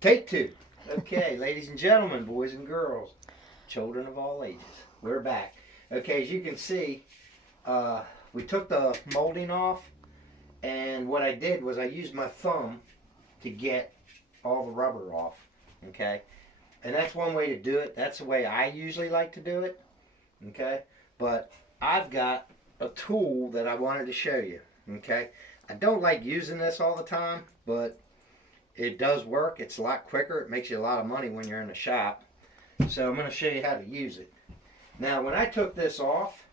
Take two. Okay, ladies and gentlemen, boys and girls, children of all ages, we're back. Okay, as you can see, we took the molding off, and what I did was I used my thumb to get all the rubber off. Okay, and that's one way to do it. That's the way I usually like to do it. Okay, but I've got a tool that I wanted to show you. Okay, I don't like using this all the time, but it does work. It's a lot quicker. It makes you a lot of money when you're in a shop. So I'm going to show you how to use it. Now, when I took this off,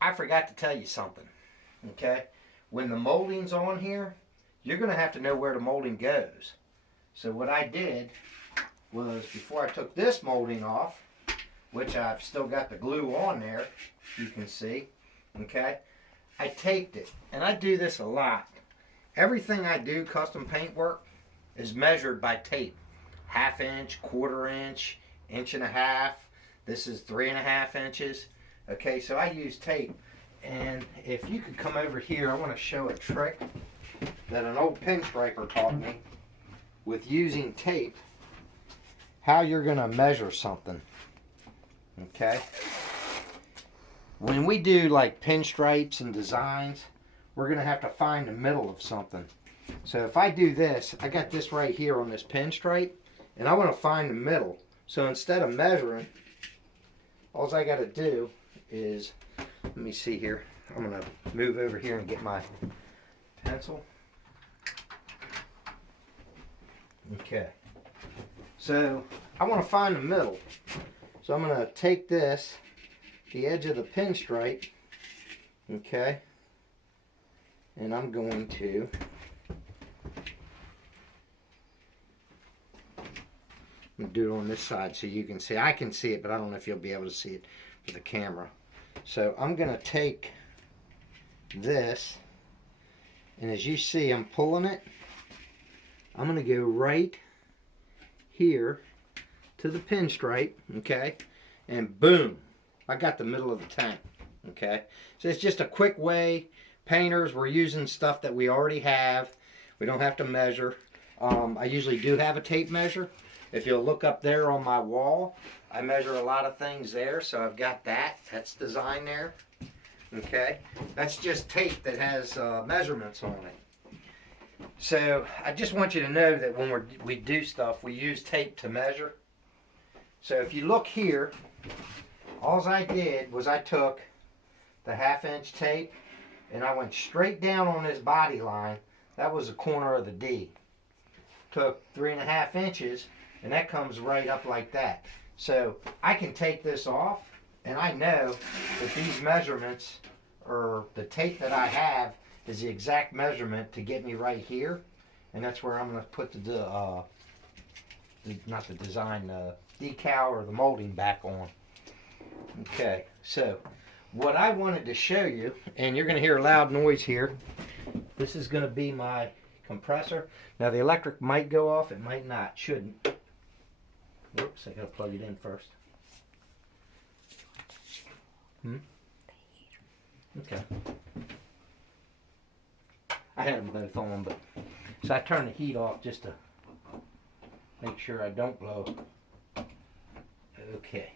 I forgot to tell you something. Okay? When the molding's on here, you're going to have to know where the molding goes. So what I did was, before I took this molding off, which I've still got the glue on there, you can see, okay, I taped it. And I do this a lot. Everything I do, custom paint work, is measured by tape. 1/2 inch, 1/4 inch, 1.5 inches. This is 3.5 inches. Okay, so I use tape. And if you could come over here, I want to show a trick that an old pinstriper taught me with using tape, how you're going to measure something. Okay? When we do like pinstripes and designs, we're going to have to find the middle of something. So if I do this, I got this right here on this pinstripe, and I want to find the middle. So instead of measuring, all I got to do is, let me see here, I'm going to move over here and get my pencil. Okay. So I want to find the middle. So I'm going to take this, the edge of the pinstripe, okay, and I'm going to do it on this side so you can see. I can see it, but I don't know if you'll be able to see it with the camera. So I'm going to take this, and as you see, I'm pulling it. I'm going to go right here to the pinstripe, okay, and boom, I got the middle of the tank, okay. So it's just a quick way. Painters, we're using stuff that we already have. We don't have to measure. I usually do have a tape measure. If you'll look up there on my wall, I measure a lot of things there, so I've got that. That's designed there, okay. That's just tape that has measurements on it. So I just want you to know that when we do stuff, we use tape to measure. So if you look here, all I did was I took the 1/2 inch tape and I went straight down on this body line. That was the corner of the D. Took 3.5 inches, and that comes right up like that. So I can take this off, and I know that these measurements, or the tape that I have, is the exact measurement to get me right here. And that's where I'm going to put the decal or the molding back on. Okay, so what I wanted to show you, and you're going to hear a loud noise here. This is going to be my compressor. Now the electric might go off, it might not, shouldn't. Whoops, I got to plug it in first. Okay. I had them both on, but so I turned the heat off just to make sure I don't blow. Okay.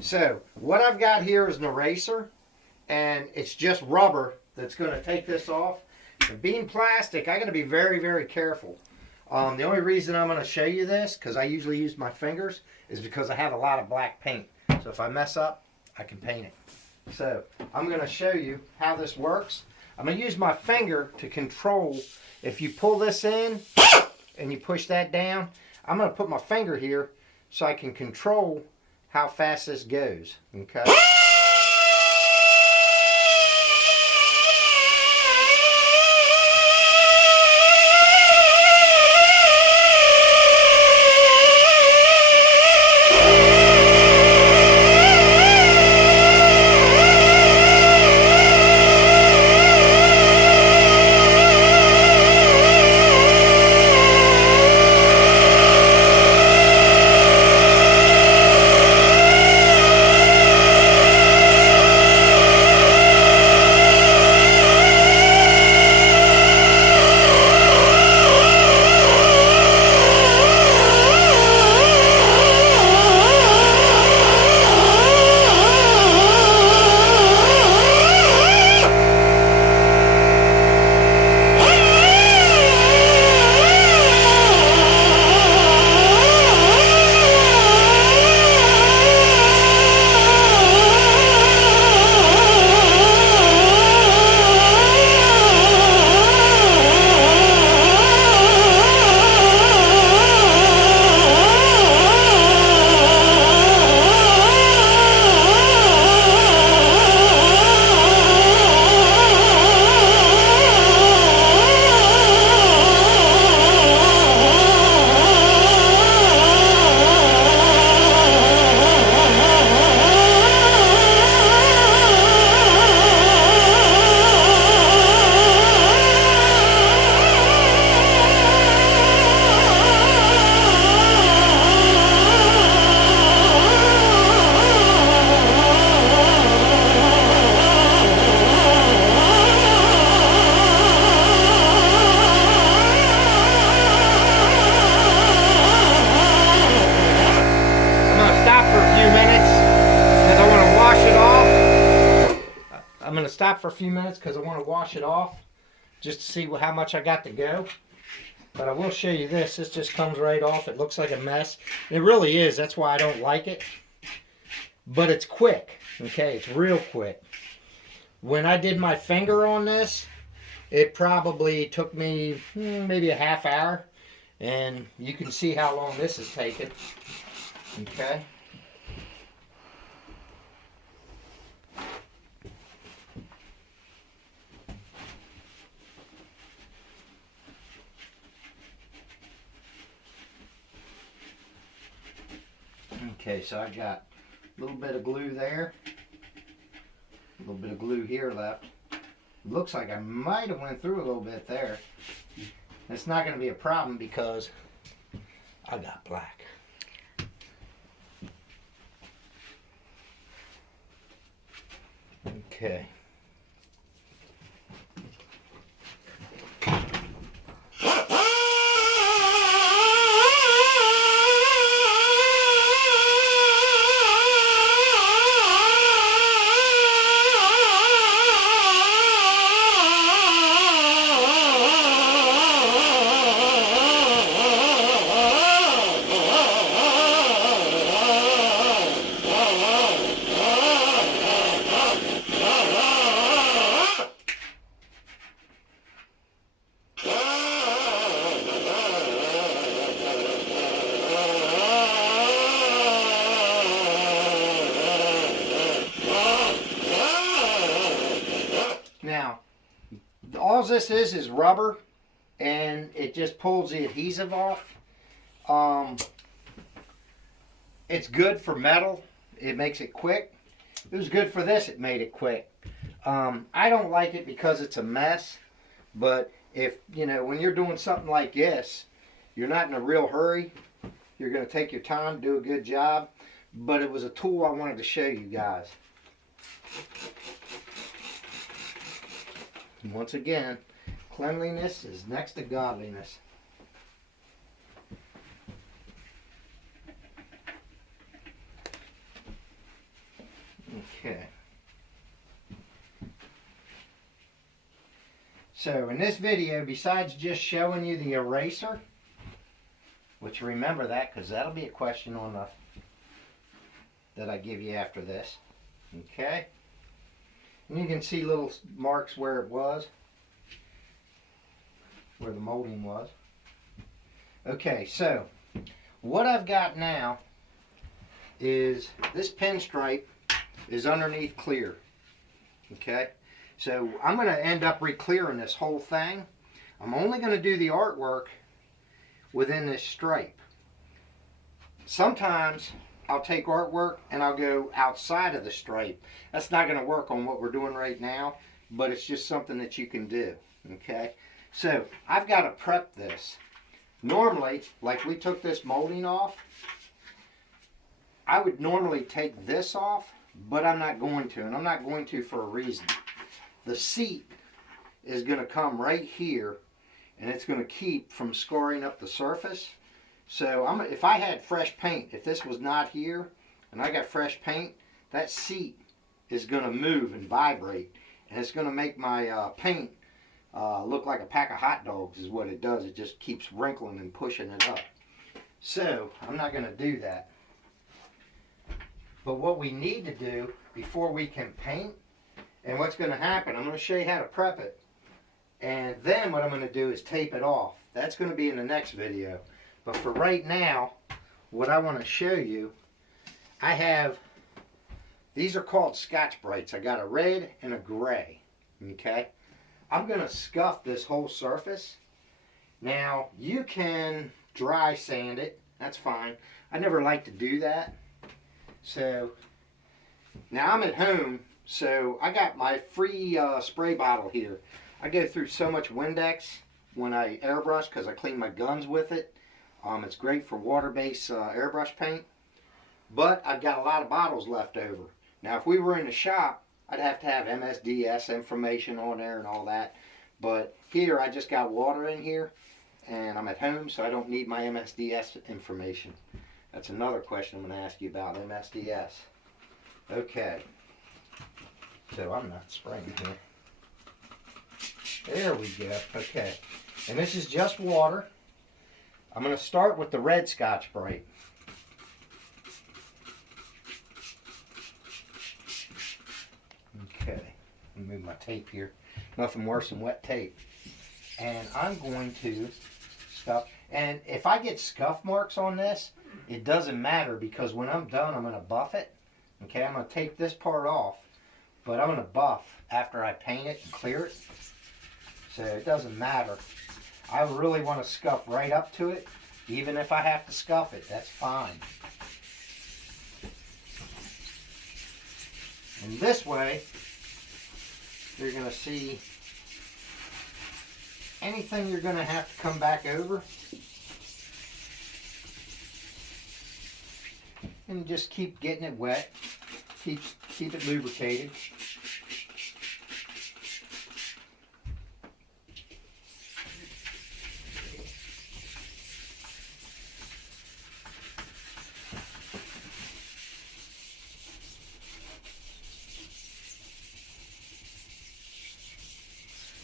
So what I've got here is an eraser, and it's just rubber that's going to take this off. And being plastic, I got to be very, very careful. The only reason I'm going to show you this, because I usually use my fingers, is because I have a lot of black paint. So if I mess up, I can paint it. So I'm going to show you how this works. I'm going to use my finger to control. If you pull this in and you push that down, I'm going to put my finger here so I can control how fast this goes. Okay. I'm going to stop for a few minutes because I want to wash it off just to see how much I got to go. But I will show you this. This just comes right off. It looks like a mess. It really is. That's why I don't like it. But it's quick. Okay, it's real quick. When I did my finger on this, it probably took me maybe a half hour. And you can see how long this has taken. Okay. Okay, so I got a little bit of glue there, a little bit of glue here left. Looks like I might have went through a little bit there. It's not going to be a problem because I got black. Okay. Now, all this is rubber, and it just pulls the adhesive off. It's good for metal. It makes it quick. It was good for this. It made it quick. I don't like it because it's a mess, but if, you know, when you're doing something like this, you're not in a real hurry. You're going to take your time, do a good job, but it was a tool I wanted to show you guys. And once again, cleanliness is next to godliness. Okay. So in this video, besides just showing you the eraser, which remember that because that'll be a question on the that I give you after this. Okay. And you can see little marks where it was, where the molding was. Okay, so what I've got now is this pinstripe is underneath clear. Okay, so I'm going to end up re-clearing this whole thing. I'm only going to do the artwork within this stripe. Sometimes I'll take artwork and I'll go outside of the stripe. That's not going to work on what we're doing right now, but it's just something that you can do. Okay, so I've got to prep this. Normally, like we took this molding off, I would normally take this off, but I'm not going to, and I'm not going to for a reason. The seat is going to come right here, and it's going to keep from scoring up the surface. So if I had fresh paint, if this was not here, and I got fresh paint, that seat is going to move and vibrate, and it's going to make my paint look like a pack of hot dogs is what it does. It just keeps wrinkling and pushing it up. So I'm not going to do that. But what we need to do before we can paint, and what's going to happen, I'm going to show you how to prep it. And then what I'm going to do is tape it off. That's going to be in the next video. But for right now, what I want to show you, I have, these are called Scotch-Brites. I got a red and a gray. Okay? I'm going to scuff this whole surface. Now, you can dry sand it. That's fine. I never like to do that. So, now I'm at home, so I got my free spray bottle here. I go through so much Windex when I airbrush because I clean my guns with it. It's great for water-based airbrush paint. But I've got a lot of bottles left over. Now, if we were in the shop, I'd have to have MSDS information on there and all that. But here, I just got water in here, and I'm at home, so I don't need my MSDS information. That's another question I'm going to ask you about MSDS. Okay. So I'm not spraying here. There we go. Okay. And this is just water. I'm going to start with the red Scotch-Brite. Okay. Let me move my tape here. Nothing worse than wet tape. And I'm going to scuff. And if I get scuff marks on this, it doesn't matter because when I'm done, I'm going to buff it. Okay, I'm going to take this part off, but I'm going to buff after I paint it and clear it. So it doesn't matter. I really want to scuff right up to it. Even if I have to scuff it, that's fine. And this way, you're going to see anything you're going to have to come back over. And just keep getting it wet. Keep it lubricated.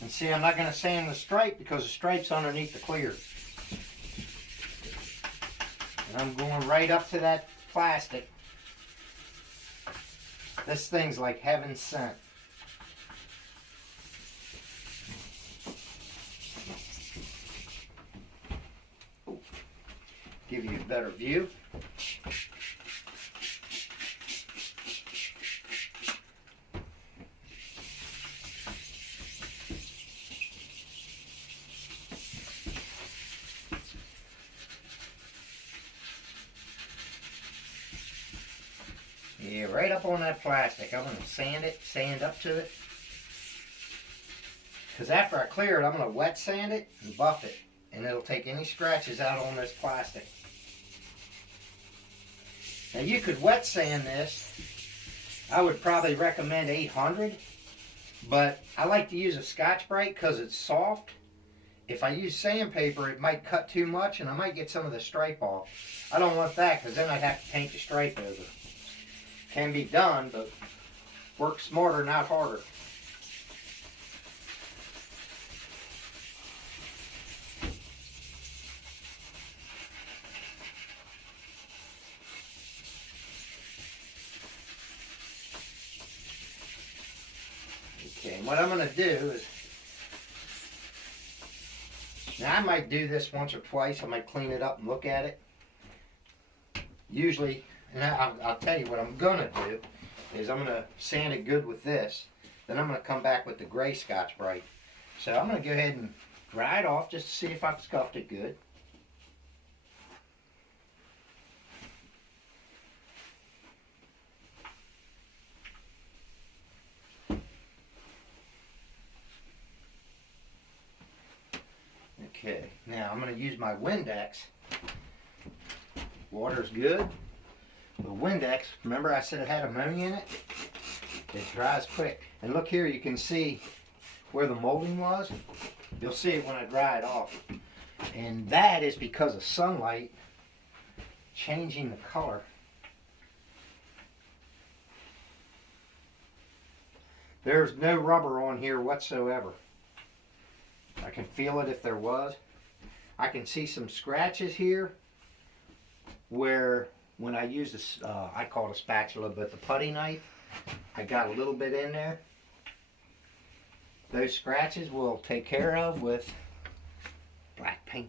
And see, I'm not going to sand the stripe because the stripe's underneath the clear. And I'm going right up to that plastic. This thing's like heaven sent. Ooh. Give you a better view. Yeah, right up on that plastic. I'm going to sand up to it. Because after I clear it, I'm going to wet sand it and buff it. And it'll take any scratches out on this plastic. Now you could wet sand this. I would probably recommend 800. But I like to use a Scotch-Brite because it's soft. If I use sandpaper, it might cut too much and I might get some of the stripe off. I don't want that because then I'd have to paint the stripe over. Can be done, but Work smarter, not harder. Okay, and what I'm going to do is, now I might do this once or twice. I might clean it up and look at it. Usually, and I'll tell you what I'm going to do, is I'm going to sand it good with this. Then I'm going to come back with the gray Scotch-Brite. So I'm going to go ahead and dry it off just to see if I've scuffed it good. Okay, now I'm going to use my Windex. Water's good. The Windex, remember I said it had ammonia in it? It dries quick. And look here, you can see where the molding was. You'll see it when I dry it off. And that is because of sunlight changing the color. There's no rubber on here whatsoever. I can feel it if there was. I can see some scratches here where when I use this, I call it a spatula, but the putty knife, I got a little bit in there. Those scratches we'll take care of with black paint.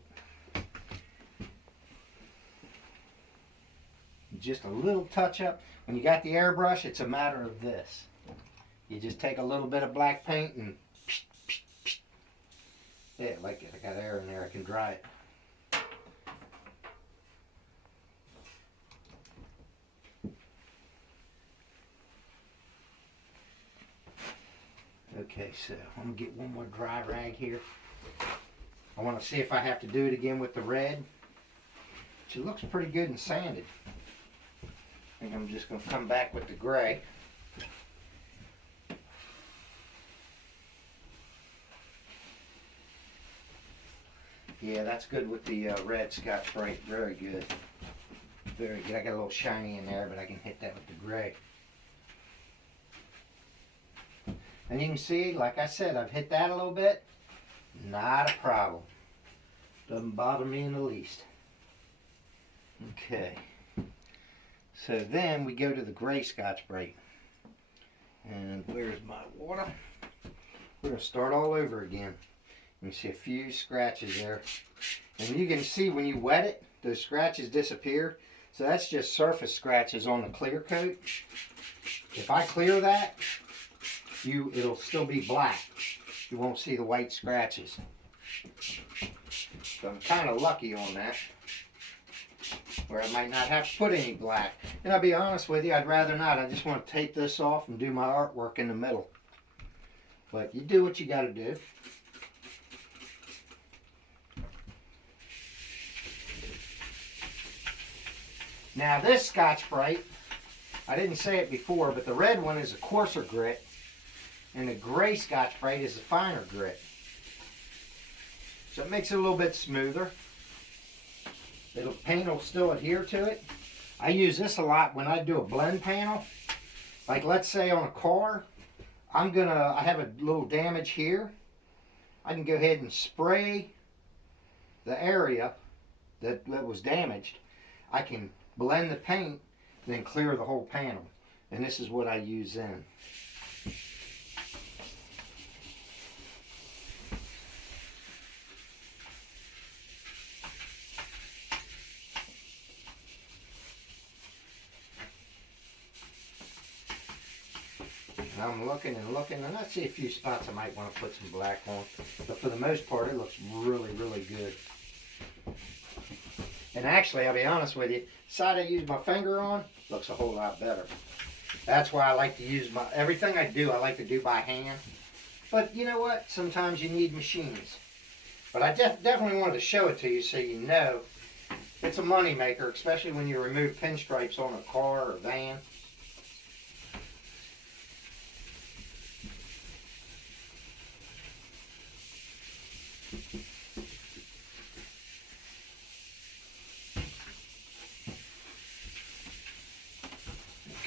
Just a little touch up. When you got the airbrush, it's a matter of this. You just take a little bit of black paint and yeah, like it. I got air in there. I can dry it. Okay, so I'm gonna get one more dry rag here. I want to see if I have to do it again with the red. She looks pretty good and sanded. I think I'm just gonna come back with the gray. Yeah, that's good with the red Scotch-Brite. Very good. Very good. I got a little shiny in there, but I can hit that with the gray. And you can see, like I said, I've hit that a little bit. Not a problem. Doesn't bother me in the least. Okay. So then we go to the gray Scotch-Brite. And where's my water? We're going to start all over again. You see a few scratches there. And you can see when you wet it, those scratches disappear. So that's just surface scratches on the clear coat. If I clear that, it'll still be black. You won't see the white scratches. So I'm kind of lucky on that, where I might not have to put any black. And I'll be honest with you, I'd rather not. I just want to tape this off and do my artwork in the middle. But you do what you got to do. Now this Scotch-Brite, I didn't say it before, but the red one is a coarser grit, and the gray Scotch-Brite is a finer grit. So it makes it a little bit smoother. Paint will still adhere to it. I use this a lot when I do a blend panel. Like let's say on a car, I have a little damage here. I can go ahead and spray the area that was damaged. I can blend the paint, then clear the whole panel. And this is what I use then. And I'm looking and looking, and I see a few spots I might want to put some black on. But for the most part, it looks really, really good. And actually, I'll be honest with you, the side I use my finger on looks a whole lot better. That's why I like to use everything I do, I like to do by hand. But you know what? Sometimes you need machines. But I definitely wanted to show it to you so you know it's a money maker, especially when you remove pinstripes on a car or van.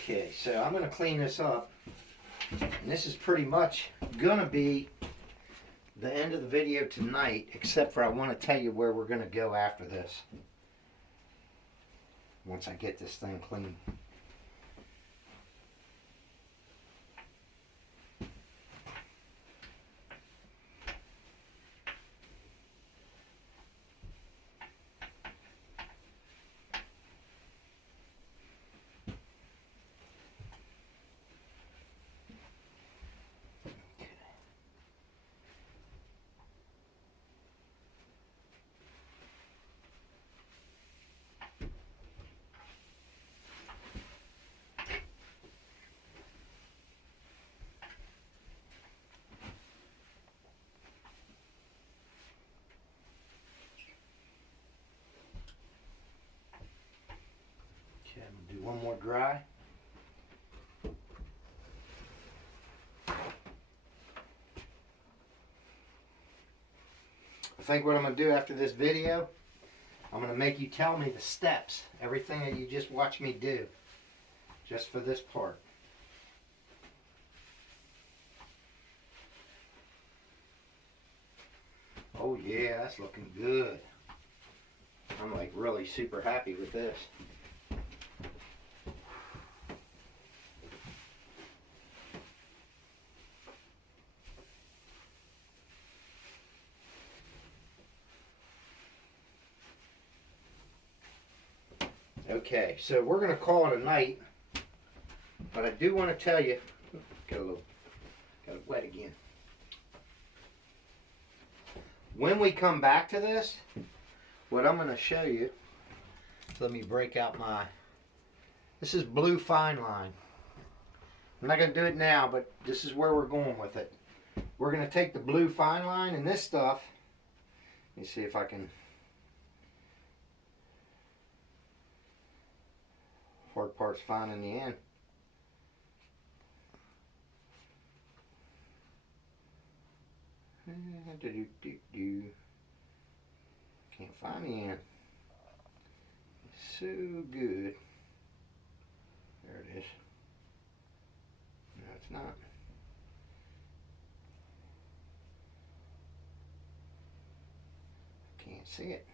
Okay, so I'm going to clean this up. And this is pretty much gonna be the end of the video tonight, except for I want to tell you where we're gonna go after this. Once I get this thing clean. Okay, I'm gonna do one more dry. I think what I'm gonna do after this video, I'm gonna make you tell me the steps, everything that you just watched me do, just for this part. Oh yeah, that's looking good. I'm like really super happy with this. Okay, so we're going to call it a night, but I do want to tell you, got it wet again. When we come back to this, what I'm going to show you, let me break out this is blue fine line. I'm not going to do it now, but this is where we're going with it. We're going to take the blue fine line and this stuff, let me see if I can. Hard part's fine in the end. Can't find the end. So good. There it is. No, it's not. Can't see it.